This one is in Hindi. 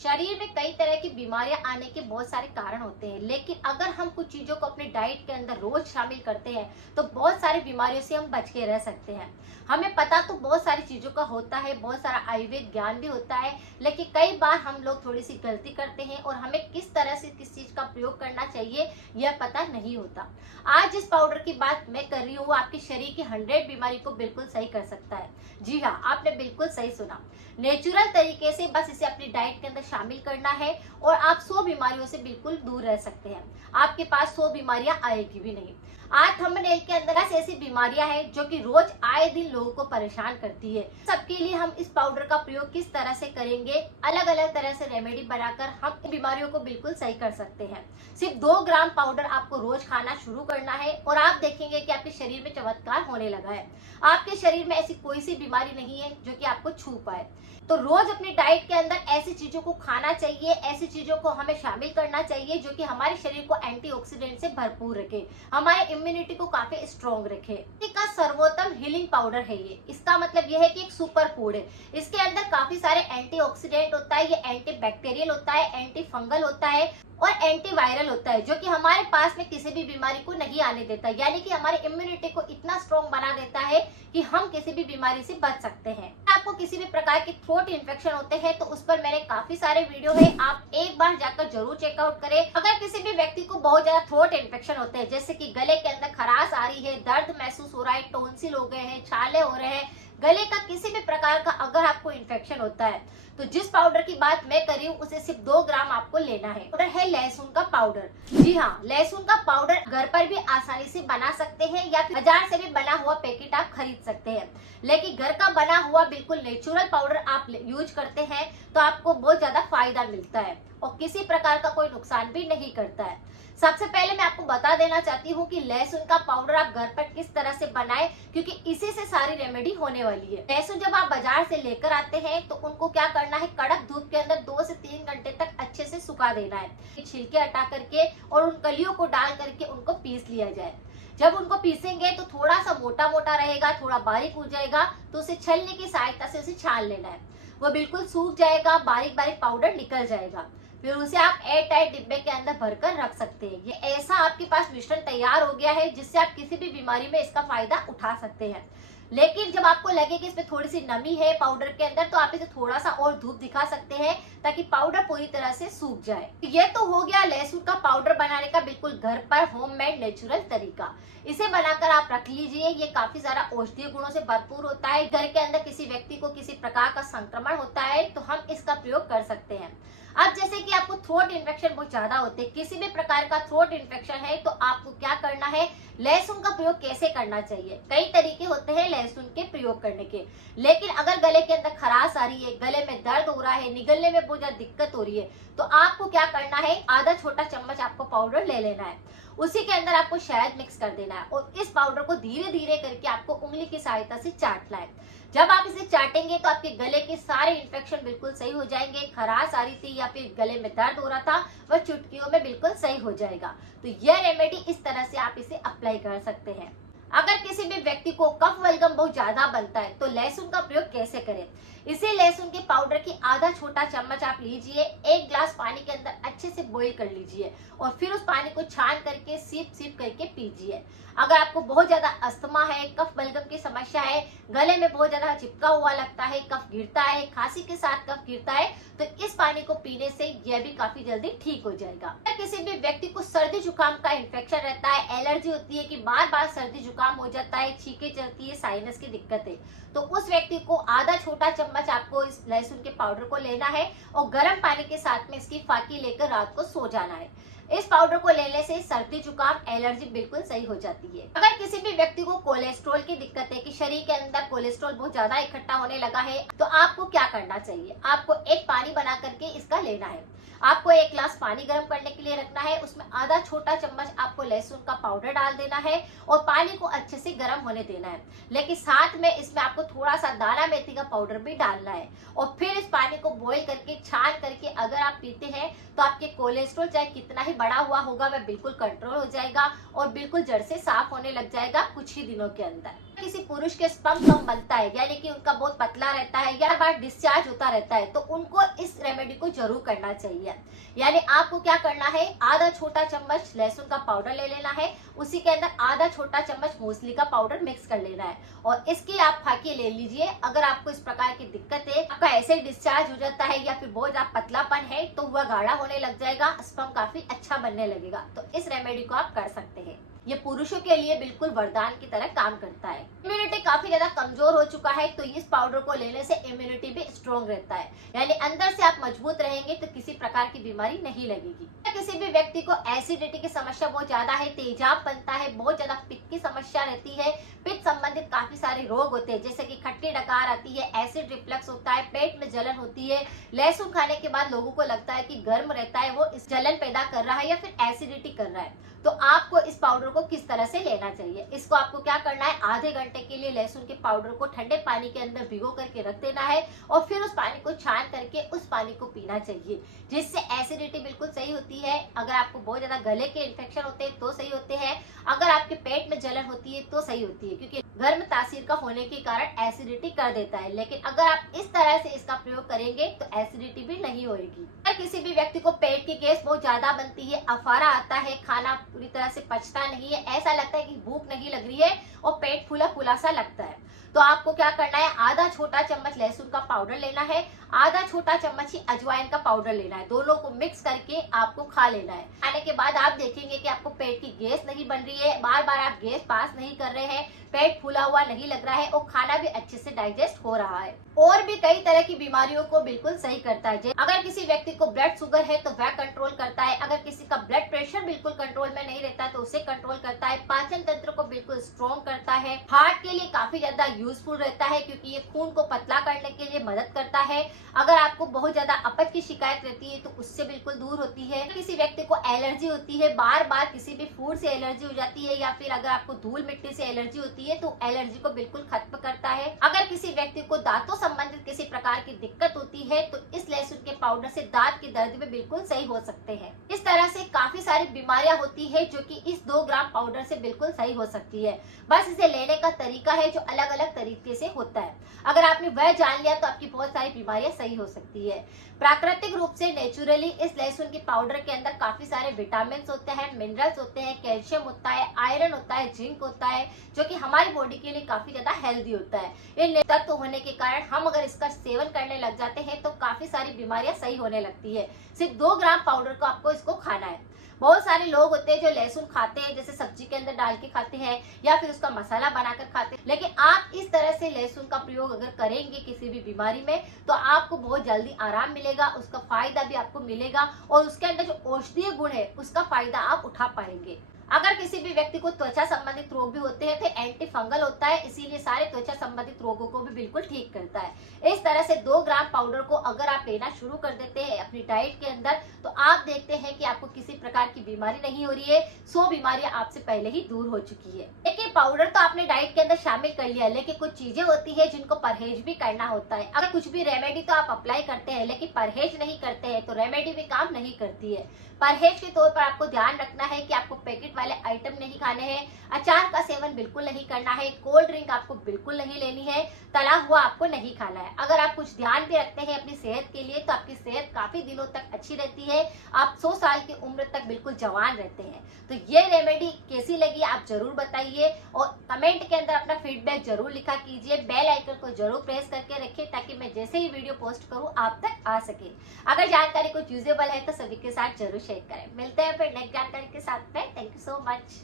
शरीर में कई तरह की बीमारियां आने के बहुत सारे कारण होते हैं, लेकिन अगर हम कुछ चीजों को अपने डाइट के अंदर रोज शामिल करते हैं तो बहुत सारी बीमारियों से हम बच के रह सकते हैं। हमें पता तो बहुत सारी चीजों का होता है, बहुत सारा आयुर्वेद ज्ञान भी होता है, लेकिन कई बार हम लोग थोड़ी सी गलती करते हैं और हमें किस तरह से किस चीज का प्रयोग करना चाहिए यह पता नहीं होता। आज जिस पाउडर की बात मैं कर रही हूँ वो आपके शरीर की 100 बीमारी को बिल्कुल सही कर सकता है। जी हाँ, आपने बिल्कुल सही सुना। नेचुरल तरीके से बस इसे अपनी डाइट के अंदर शामिल करना है और आप 100 बीमारियों से बिल्कुल दूर रह सकते हैं। आपके पास 100 बीमारियां आएगी भी नहीं। आज थंबनेल के अंदर ऐसी बीमारियां हैं जो कि रोज आए दिन लोगों को परेशान करती है। सबके लिए हम इस पाउडर का प्रयोग किस तरह से करेंगे, अलग अलग तरह से रेमेडी बनाकर हम इन बीमारियों को बिल्कुल सही कर सकते हैं। सिर्फ 2 ग्राम पाउडर आपको रोज खाना शुरू करना है और आप देखेंगे कि आपके शरीर में चमत्कार होने लगा है। आपके शरीर में ऐसी कोई सी बीमारी नहीं है जो कि आपको छू पाए। तो रोज अपनी डाइट के अंदर ऐसी चीजों को खाना चाहिए, ऐसी चीजों को हमें शामिल करना चाहिए जो कि हमारे शरीर को एंटीऑक्सीडेंट से भरपूर रखे, हमारे इम्यूनिटी को काफी स्ट्रॉन्ग रखे। इसका सर्वोत्तम हीलिंग पाउडर है ये। इसका मतलब यह है कि एक सुपर फूड है। इसके अंदर काफी सारे एंटीऑक्सीडेंट होता है, ये एंटी बैक्टीरियल होता है, एंटी फंगल होता है और एंटीवायरल होता है, जो कि हमारे पास में किसी भी बीमारी को नहीं आने देता, यानी कि हमारे इम्यूनिटी को इतना स्ट्रॉन्ग बना देता है कि हम किसी भी बीमारी से बच सकते हैं। आपको किसी भी प्रकार के थ्रोट इन्फेक्शन होते हैं तो उस पर मैंने काफी सारे वीडियो है, आप एक बार जाकर जरूर चेकआउट करें। अगर किसी भी व्यक्ति को बहुत ज्यादा थ्रोट इन्फेक्शन होते हैं, जैसे कि गले के अंदर खराश आ रही है, दर्द महसूस हो रहा है, टोंसिल हो गए हैं, छाले हो रहे हैं, गले का किसी भी प्रकार का अगर आपको इन्फेक्शन होता है तो जिस पाउडर की बात मैं कर रही हूँ उसे सिर्फ 2 ग्राम आपको लेना है। पाउडर है लहसुन का पाउडर। जी हाँ, लहसुन का पाउडर घर पर भी आसानी से बना सकते हैं या फिर बाजार से भी बना हुआ पैकेट आप खरीद सकते हैं, लेकिन घर का बना हुआ बिल्कुल नेचुरल पाउडर आप यूज करते हैं तो आपको बहुत ज्यादा फायदा मिलता है और किसी प्रकार का कोई नुकसान भी नहीं करता है। सबसे पहले मैं आपको बता देना चाहती हूँ कि लहसुन का पाउडर आप घर पर किस तरह से बनाएं, क्योंकि इसी से सारी रेमेडी होने वाली है। लहसुन जब आप बाजार से लेकर आते हैं तो उनको क्या करना है, कड़क धूप के अंदर 2 से 3 घंटे तक अच्छे से सुखा देना है। छिलके हटा करके और उन कलियों को डाल करके उनको पीस लिया जाए। जब उनको पीसेंगे तो थोड़ा सा मोटा मोटा रहेगा, थोड़ा बारीक हो जाएगा, तो उसे छलनी की सहायता से उसे छान लेना है। वो बिल्कुल सूख जाएगा, बारीक बारीक पाउडर निकल जाएगा। फिर उसे आप एयर टाइट डिब्बे के अंदर भरकर रख सकते हैं। ये ऐसा आपके पास मिश्रण तैयार हो गया है जिससे आप किसी भी बीमारी में इसका फायदा उठा सकते हैं। लेकिन जब आपको लगे कि इसमें थोड़ी सी नमी है पाउडर के अंदर तो आप इसे थोड़ा सा और धूप दिखा सकते हैं ताकि पाउडर पूरी तरह से सूख जाए। ये तो हो गया लहसुन का पाउडर बनाने का बिल्कुल घर पर होममेड नेचुरल तरीका। इसे बनाकर आप रख लीजिए। ये काफी सारा औषधीय गुणों से भरपूर होता है। घर के अंदर किसी व्यक्ति को किसी प्रकार का संक्रमण होता है तो हम इसका प्रयोग कर सकते हैं। अब जैसे कि आपको थ्रोट इन्फेक्शन बहुत ज्यादा होते हैं, किसी भी प्रकार का थ्रोट इन्फेक्शन है तो आपको क्या करना है, लहसुन का प्रयोग कैसे करना चाहिए। कई तरीके होते हैं लहसुन के प्रयोग करने के, लेकिन अगर गले के अंदर खराश आ रही है, गले में दर्द हो रहा है, निगलने में बहुत ज्यादा दिक्कत हो रही है तो आपको क्या करना है, आधा छोटा चम्मच आपको पाउडर ले लेना है। उसी के अंदर आपको शहद मिक्स कर देना है और इस पाउडर को धीरे धीरे करके आपको उंगली की सहायता से चाटना है। जब आप इसे चाटेंगे तो आपके गले के सारे इन्फेक्शन बिल्कुल सही हो जाएंगे। खराश आ रही थी या फिर गले में दर्द हो रहा था वह चुटकियों में बिल्कुल सही हो जाएगा। तो यह रेमेडी इस तरह से आप इसे अप्लाई कर सकते हैं। अगर किसी भी व्यक्ति को कफ बलगम बहुत ज्यादा बनता है तो लहसुन का प्रयोग कैसे करें। इसे लहसुन के पाउडर की आधा छोटा चम्मच आप लीजिए, 1 ग्लास पानी के अंदर अच्छे से बॉईल कर लीजिए और फिर उस पानी को छान करके सीप सीप करके पीजिए। अगर आपको बहुत ज्यादा अस्थमा है, कफ बलगम की समस्या है, गले में बहुत ज्यादा चिपका हुआ लगता है, कफ गिरता है, खांसी के साथ कफ गिरता है, तो इस पानी को पीने से यह भी काफी जल्दी ठीक हो जाएगा। अगर किसी भी व्यक्ति को सर्दी जुकाम का इन्फेक्शन रहता है, एलर्जी होती है कि बार बार सर्दी जुकाम हो जाता है, छींके चलती है, साइनस की दिक्कत है, तो उस व्यक्ति को आधा छोटा चम्मच आपको इस लहसुन के पाउडर को लेना है और गर्म पानी के साथ में इसकी फाकी लेकर रात को सो जाना है। इस पाउडर को लेने से सर्दी जुकाम एलर्जी बिल्कुल सही हो जाती है। अगर किसी भी व्यक्ति को कोलेस्ट्रॉल की दिक्कत है कि शरीर के अंदर कोलेस्ट्रॉल बहुत ज्यादा इकट्ठा होने लगा है तो आपको क्या करना चाहिए, आपको एक पानी बना करके इसका लेना है। आपको 1 ग्लास पानी गर्म करने के लिए रखना है, उसमें आधा छोटा चम्मच आपको लहसुन का पाउडर डाल देना है और पानी को अच्छे से गर्म होने देना है। लेकिन साथ में इसमें आपको थोड़ा सा दाना मेथी का पाउडर भी डालना है और फिर इस पानी को बॉईल करके छान करके अगर आप पीते हैं तो आपके कोलेस्ट्रॉल चाहे कितना ही बड़ा हुआ होगा वह बिल्कुल कंट्रोल हो जाएगा और बिल्कुल जड़ से साफ होने लग जाएगा कुछ ही दिनों के अंदर। किसी पुरुष के स्पर्म कम बनता है, यानी कि उनका बहुत पतला रहता है या बार डिस्चार्ज होता रहता है, तो उनको इस रेमेडी को जरूर करना चाहिए। यानी आपको क्या करना है, आधा छोटा चम्मच लहसुन का पाउडर ले लेना है, उसी के अंदर आधा छोटा चम्मच मूसली का पाउडर मिक्स कर लेना है और इसकी आप फाकी ले लीजिए। अगर आपको इस प्रकार की दिक्कत है, आपका ऐसे डिस्चार्ज हो जाता है या फिर बहुत ज्यादा पतलापन है, तो वह गाढ़ा होने लग जाएगा, स्पर्म काफी अच्छा बनने लगेगा, तो इस रेमेडी को आप कर सकते हैं। ये पुरुषों के लिए बिल्कुल वरदान की तरह काम करता है। इम्यूनिटी काफी ज्यादा कमजोर हो चुका है, तो इस पाउडर को लेने से इम्यूनिटी भी स्ट्रॉन्ग रहता है, यानी अंदर से आप मजबूत रहेंगे तो किसी प्रकार की बीमारी नहीं लगेगी। किसी भी व्यक्ति को एसिडिटी की समस्या बहुत ज्यादा है, तेजाब बनता है, बहुत ज्यादा पित्त की समस्या रहती है, पित्त संबंधित काफी सारे रोग होते हैं, जैसे कि खट्टी डकार आती है, एसिड रिफ्लक्स होता है, पेट में जलन होती है, लहसुन खाने के बाद लोगों को लगता है कि गर्म रहता है, वो इस जलन पैदा कर रहा है या फिर एसिडिटी कर रहा है। तो आपको इस पाउडर को किस तरह से लेना चाहिए, इसको आपको क्या करना है, आधे घंटे के लिए लहसुन के पाउडर को ठंडे पानी के अंदर भिगो करके रख देना है और फिर उस पानी को छान करके उस पानी को पीना चाहिए, जिससे एसिडिटी बिल्कुल सही होती है। अगर आपको बहुत ज्यादा गले के इन्फेक्शन होते हैं तो सही होते हैं, अगर आपके पेट में जलन होती है तो सही होती है, क्योंकि गर्म तासीर का होने के कारण एसिडिटी कर देता है। लेकिन अगर आप इस तरह से इसका प्रयोग करेंगे तो एसिडिटी भी नहीं होगी। अगर किसी भी व्यक्ति को पेट की गैस बहुत ज्यादा बनती है, अफारा आता है, खाना पूरी तरह से पचता नहीं है, ऐसा लगता है कि भूख नहीं लग रही है और पेट फूला फूला सा लगता है, तो आपको क्या करना है, आधा छोटा चम्मच लहसुन का पाउडर लेना है, आधा छोटा चम्मच ही अजवाइन का पाउडर लेना है, दोनों को मिक्स करके आपको खा लेना है। खाने के बाद आप देखेंगे कि आपको पेट की गैस नहीं बन रही है, बार बार आप गैस पास नहीं कर रहे हैं, पेट फूला हुआ नहीं लग रहा है और खाना भी अच्छे से डाइजेस्ट हो रहा है। और भी कई तरह की बीमारियों को बिल्कुल सही करता है। अगर किसी व्यक्ति को ब्लड शुगर है तो वह कंट्रोल करता है, अगर किसी का ब्लड प्रेशर बिल्कुल कंट्रोल में नहीं रहता तो उसे कंट्रोल करता है, पाचन तंत्र को बिल्कुल स्ट्रॉन्ग करता है, हार्ट के लिए काफी ज्यादा यूजफुल रहता है क्योंकि ये खून को पतला करने के लिए मदद करता है। अगर आपको बहुत ज्यादा अपच की शिकायत रहती है तो उससे बिल्कुल दूर होती है। किसी व्यक्ति को एलर्जी होती है, बार बार किसी भी फूड से एलर्जी हो जाती है या फिर अगर आपको धूल मिट्टी से एलर्जी होती है तो एलर्जी को बिल्कुल खत्म करता है। अगर किसी व्यक्ति को दांतों संबंधित किसी प्रकार की दिक्कत होती है तो इस लहसुन के पाउडर से दांत के दर्द में बिल्कुल सही हो सकते हैं। इस तरह से काफी सारी बीमारियां होती है जो कि इस 2 ग्राम पाउडर से बिल्कुल सही हो सकती है। बस इसे लेने का तरीका है जो अलग अलग तरीके से होता है। अगर आपने वह जान लिया तो आपकी बहुत सारी बीमारियां सही हो सकती है। प्राकृतिक रूप से नेचुरली इस लहसुन के पाउडर के अंदर काफी सारे विटामिन होते हैं, मिनरल्स होते हैं, कैल्शियम होता है, आयरन होता है, जिंक होता है, जो कि हमारी बॉडी के लिए काफी ज्यादा हेल्दी होता है। ये तत्व होने के कारण हम अगर इसका सेवन करने लग जाते हैं तो काफी सारी बीमारियां सही होने लगती है। सिर्फ 2 ग्राम पाउडर को आपको इसको खाना है। बहुत सारे लोग होते हैं जो लहसुन खाते हैं, जैसे सब्जी के अंदर डाल के खाते हैं या फिर उसका मसाला बनाकर खाते हैं, लेकिन आप इस तरह से लहसुन का प्रयोग अगर करेंगे किसी भी बीमारी में तो आपको बहुत जल्दी आराम मिलेगा, उसका फायदा भी आपको मिलेगा और उसके अंदर जो औषधीय गुण है उसका फायदा आप उठा पाएंगे। अगर किसी भी व्यक्ति को त्वचा संबंधित रोग भी होते हैं तो एंटी फंगल होता है, इसीलिए सारे त्वचा संबंधित रोगों को भी बिल्कुल ठीक करता है। इस तरह से 2 ग्राम पाउडर को अगर आप लेना शुरू कर देते हैं अपनी डाइट के अंदर तो आप देखते हैं कि आपको किसी प्रकार की बीमारी नहीं हो रही है, 100 बीमारियां आपसे पहले ही दूर हो चुकी है। लेकिन पाउडर तो आपने डाइट के अंदर शामिल कर लिया, लेकिन कुछ चीजें होती है जिनको परहेज भी करना होता है। अगर कुछ भी रेमेडी तो आप अप्लाई करते हैं लेकिन परहेज नहीं करते हैं तो रेमेडी भी काम नहीं करती है। परहेज के तौर पर आपको ध्यान रखना है कि आपको पैकेट वाले आइटम नहीं खाने हैं, अचार का सेवन बिल्कुल नहीं करना है, कोल्ड ड्रिंक आपको बिल्कुल नहीं लेनी है, तला हुआ आपको नहीं खाना है। अगर आप कुछ ध्यान भी रखते हैं अपनी सेहत के लिए तो आपकी सेहत काफी दिनों तक अच्छी रहती है, आप 100 साल की उम्र तक बिल्कुल जवान रहते हैं। तो ये रेमेडी कैसी लगी आप जरूर बताइए और कमेंट के अंदर अपना फीडबैक जरूर लिखा कीजिए। बेल आइकन को जरूर प्रेस करके रखिए ताकि मैं जैसे ही वीडियो पोस्ट करूँ आप तक आ सके। अगर जानकारी कुछ यूजेबल है तो सभी के साथ जरूर शेयर करें। मिलते हैं फिर नेक्स्ट जानकारी के साथ में। Thank you so much.